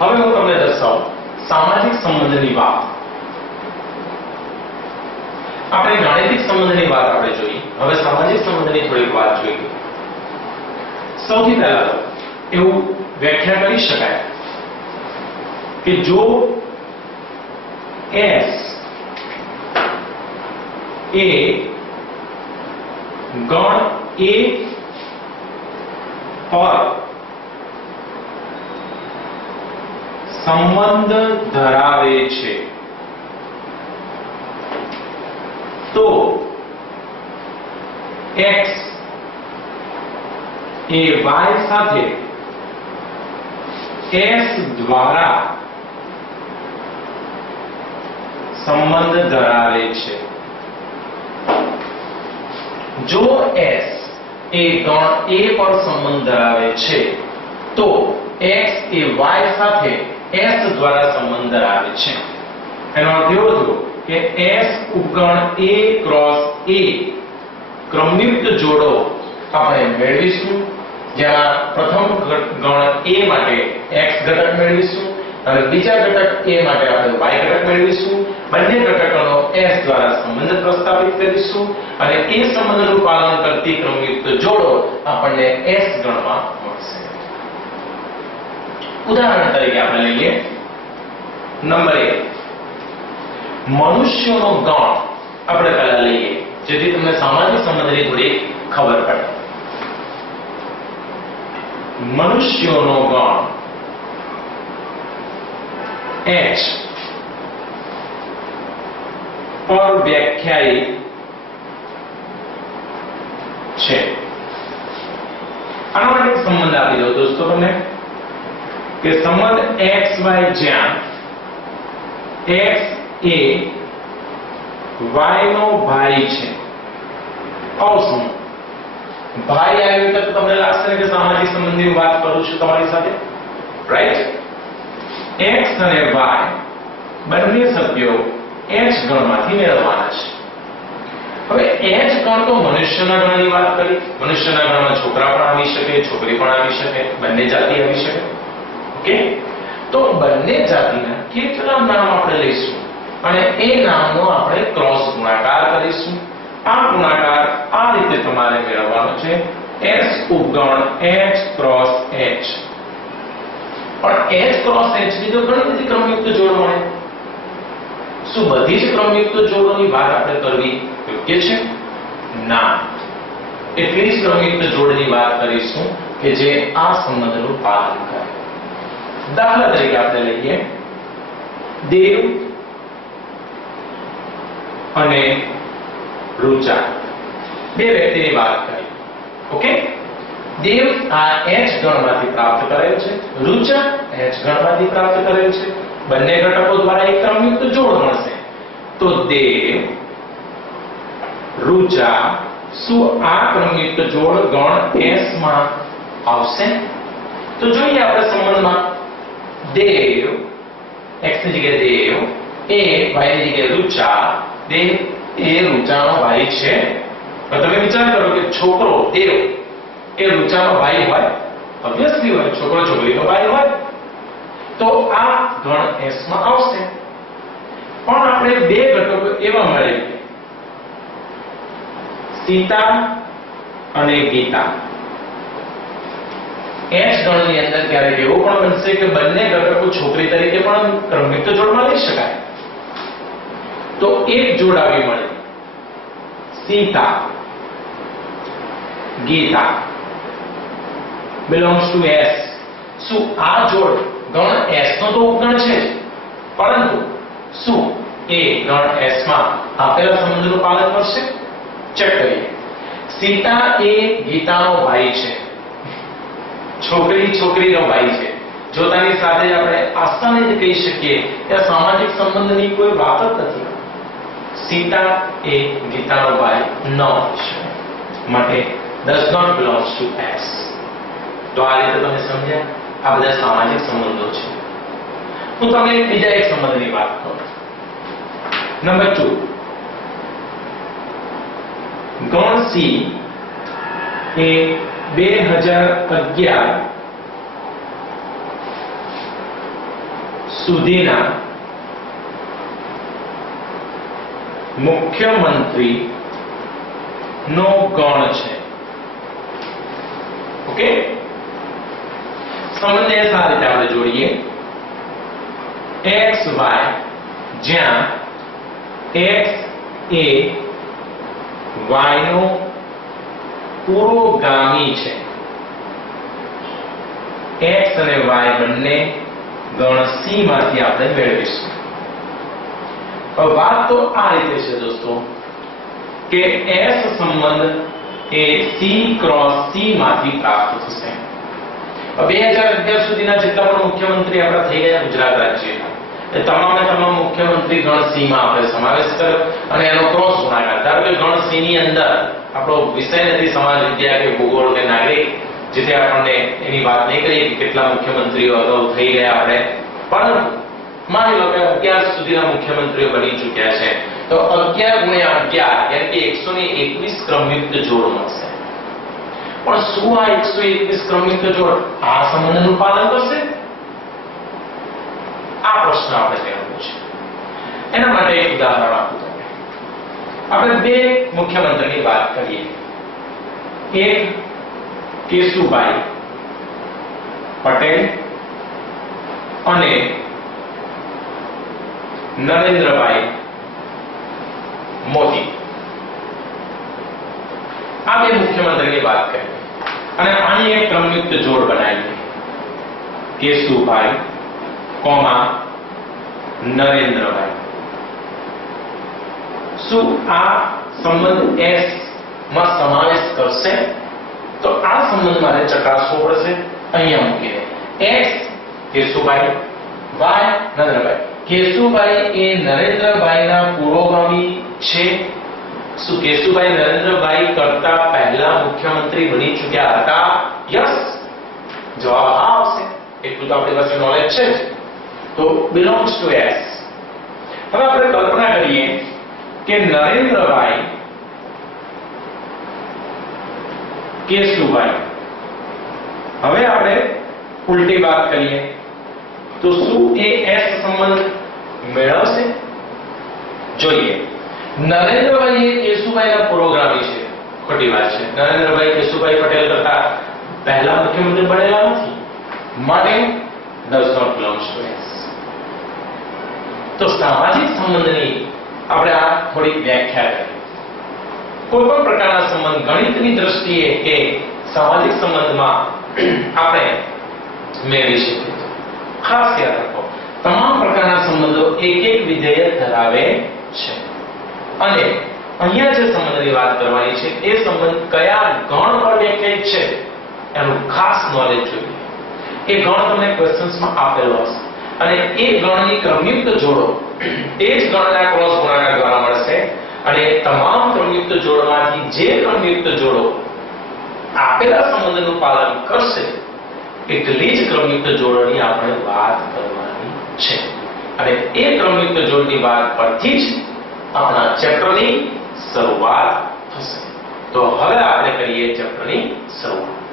હવે હું તમને દર્શાવું સામાજિક સંબંધની વાત. આપણે ગાણિતિક સંબંધની વાત આપણે જોઈ, હવે સામાજિક સંબંધની થોડીક વાત જોઈએ. સૌથી પહેલા તો એવું વ્યાખ્યા કરી શકાય કે જો S એ ગણ A પર સંબંધ ધરાવે છે તો X એ Y સાથે S દ્વારા સંબંધ ધરાવે છે. જો S એ ગણ A પર સંબંધ ધરાવે છે તો X એ Y સાથે S દ્વારા સંબંધ ધરાવે છે. એનો અર્થ એવો થયો કે S ઉપગણ A ક્રોસ A ક્રમયુક્ત જોડો આપણે મેળવીશું, જેમાં પ્રથમ ગણ A માટે X ઘટક મેળવીશું અને બીજા ઘટક A માટે આપણે Y ઘટક મેળવીશું. બંને ઘટકોનો S દ્વારા સંબંધ પ્રસ્થાપિત કરીશું અને એ સંબંધનું પાલન કરતી ક્રમયુક્ત જોડો આપણને S ગણમાં મળશે. ઉદાહરણ તરીકે આપણે લઈએ નંબર 1, મનુષ્યનો ગણ આપણે પહેલા લઈએ જેથી તમને સામાજિક સંબંધની થોડી ખબર પડે. મનુષ્યોનો ગણ H પર વ્યાખ્યાયિત છે. આનો એક સંબંધ આપી દો દોસ્તો તમને કે સંબંધ XY જ્યાં X એ Y નો ભાઈ છે. આવશું ભાઈ આવ્યું તો તમને લાગશે કે સામાજિક સંબંધની વાત કરું છું તમારી સાથે, રાઈટ? X અને Y બંને સભ્યો H ગણમાંથી મેળવવાના છે. હવે H ગણ તો મનુષ્યના ગણની વાત કરી. મનુષ્યના ગણમાં છોકરા પણ આવી શકે, છોકરી પણ આવી શકે, બંને જાતિ આવી શકે. ઓકે, તો બંને જાતિના કેટલા નામ આપણે લઈશું અને એ નામનો આપણે ક્રોસ ગુણાકાર કરીશું. આ ગુણાકાર આ રીતે તમારે મેળવવાનો છે S ઉપગણ H ક્રોસ H. પણ H ક્રોસ H ની તો ઘણી બધી ક્રમયુક્ત જોડ મળે. શું બધી જ ક્રમયુક્ત જોડોની વાત આપણે કરવી યોગ્ય છે? ના, એટલી જ ક્રમયુક્ત જોડની વાત કરીશું કે જે આ સંબંધનું પાલન કરે. દાખલા તરીકે આપણે લઈએ દેવ અને રુચા, બે વ્યક્તિની વાત કરી. ઓકે, દેવ આ H ગણમાંથી પ્રાપ્ત કરેલ છે, રુચા H ગણમાંથી પ્રાપ્ત કરેલ છે. બંને ઘટકો દ્વારા એક ક્રમયુક્ત જોડ મળશે. તો દેવ રુચા શું આ ક્રમયુક્ત જોડ ગણ S માં આવશે? તો જોઈએ આપણે સંબંધમાં દેવ X ની જગ્યાએ દેવ, એ Y ની જગ્યાએ રુચા, દેવ એ રુચાનો ભાઈ છે. તો તમે વિચાર કરો કે છોકરો દેવ એ રુચાનો ભાઈ હોય, ઓબ્વિયસલી હોય, છોકરો છોકરીનો ભાઈ હોય, તો આ ગણ S માં આવશે. પણ આપણે બે ઘટકો એવા મળે સીતા અને ગીતા. H ગણની અંદર ક્યારેક એવું પણ બનશે કે બંને ઘટકો છોકરી તરીકે પણ ક્રમયુક્ત જોડમાં લઈ શકાય. તો એક જોડ આવી મળે Sita Gita belongs to S. શું આ જોડ ગણ S નો તો ઉપગણ છે, પરંતુ શું એ ગણ S માં આપેલા સંબંધનું પાલન કરશે? ચેક કરીએ. સીતા એ ગીતાનો ભાઈ છે, છોકરી છોકરીનો ભાઈ છે. જોતાની સાથે આપણે આસાનીથી કહી શકીએ કે સામાજિક સંબંધની કોઈ વાત જ નથી. સીતા એ ગીતાનો ભાઈ ન હોઈ શકે, માટે does not belongs to S. તો આ રીતે તમે સમજ્યા, આ બધા સામાજિક સંબંધો છે. હું તમને બીજા એક સંબંધની વાત કરું. નંબર 2, ગણ C એ 2011 સુધીના મુખ્યમંત્રી નો ગણ છે. ઓકે, સંબંધને આ રીતે આપણે જોડીએ. x y જ્યાં x એ y નો પુરોગામી છે. x અને y બંને ગણ C માંથી આપણે મેળવીશું. હવે વાત તો આ રીતે છે દોસ્તો કે S સંબંધ એ C ક્રોસ C માંથી પ્રાપ્ત થશે. 2011 સુધીના જેટલા પણ મુખ્યમંત્રી આપણા થઈ ગયા ગુજરાત રાજ્યના, એ તમામ મુખ્યમંત્રી ગણ C માં આપણે સમાવેશ કર્યો અને એનો ક્રોસ ગુણાકાર. ધારો કે ગણ C ની અંદર આપણો વિષય નથી સમાજ વિદ્યા કે ભૂગોળ કે નાગરિક, જેથી આપણને એની વાત નહીં કરી કે કેટલા મુખ્યમંત્રીઓ અગાઉ થઈ ગયા આપણે, પણ માની લો કે 11 સુધીના મુખ્યમંત્રીઓ બની ચૂક્યા છે, તો 11 × 11 એટલે કે 121 ક્રમયુક્ત જોડ મળશે. પણ શું આ 121 ક્રમયુક્ત જોડ આ સંબંધનું પાલન કરશે? આ પ્રશ્ન આપણે કરવો છે. એના માટે એક ઉદાહરણ આપું તમને. આપણે બે મુખ્યમંત્રીની વાત કરીએ. એક કેશુભાઈ પટેલ અને નરેન્દ્રભાઈ મોદી. આ બે મુખ્યમંત્રીની વાત કરીએ અને આની એક ક્રમયુક્ત જોડ બનાવીએ. કેશુભાઈ કોમા નરેન્દ્રભાઈ. શું આ સંબંધ S માં સમાવેશ કરશે? તો આ સંબંધ મારે ચકાસવો પડશે. અહીંયા મૂકીએ x કેશુભાઈ, y નરેન્દ્રભાઈ. કેશુભાઈ એ નરેન્દ્રભાઈના પુરોગામી છે. શું કેશુભાઈ નરેન્દ્રભાઈ કરતા પહેલા મુખ્યમંત્રી બની ચૂક્યા હતા? યસ, જવાબ આ આવશે. એટલું તો આપણી પાસે નોલેજ છે જ. તો belongs to S. હવે આપણે કલ્પના કરીએ કે નરેન્દ્રભાઈ કેશુભાઈ. હવે આપણે ઉલટી વાત કરીએ તો શું એ S સંબંધ મેળવશે? જોઈએ. નરેન્દ્રભાઈ એ કેશુભાઈના પુરોગામી છે. ખોટી વાત છે. નરેન્દ્રભાઈ કેશુભાઈ પટેલ કરતા પહેલા મુખ્યમંત્રી બનેલા નથી, માટે does not belongs to S. તો સામાજિક સંબંધની આપણે આ થોડી વ્યાખ્યા કરી. કોઈ પણ પ્રકારના સંબંધ ગણિતની દ્રષ્ટિએ કે સામાજિક સંબંધમાં આપણે મેળવી શકીએ. ખાસ યાદ રાખો, તમામ પ્રકારના સંબંધો એક એક વિધેય ધરાવે છે અને અહીંયા જે સંબંધની વાત કરવાની છે એ સંબંધ કયા ગણ પર વ્યાખ્યાયિત છે એનું ખાસ નોલેજ જોઈએ. એ ગણ તમને ક્વેશ્ચન્સમાં આપેલો હશે અને એ ગણની ક્રમયુક્ત જોડો એ જ ગણના ક્રોસ ગુણાકાર દ્વારા મળશે અને તમામ ક્રમયુક્ત જોડમાંથી જે ક્રમયુક્ત જોડો આપેલા સંબંધનું પાલન કરશે એટલી જ ક્રમયુક્ત જોડની આપણે વાત કરવાની છે અને એ ક્રમયુક્ત જોડની વાત પરથી જ આપણા ચેપ્ટરની શરૂઆત થશે. તો હવે આપણે કરીએ ચેપ્ટરની શરૂઆત.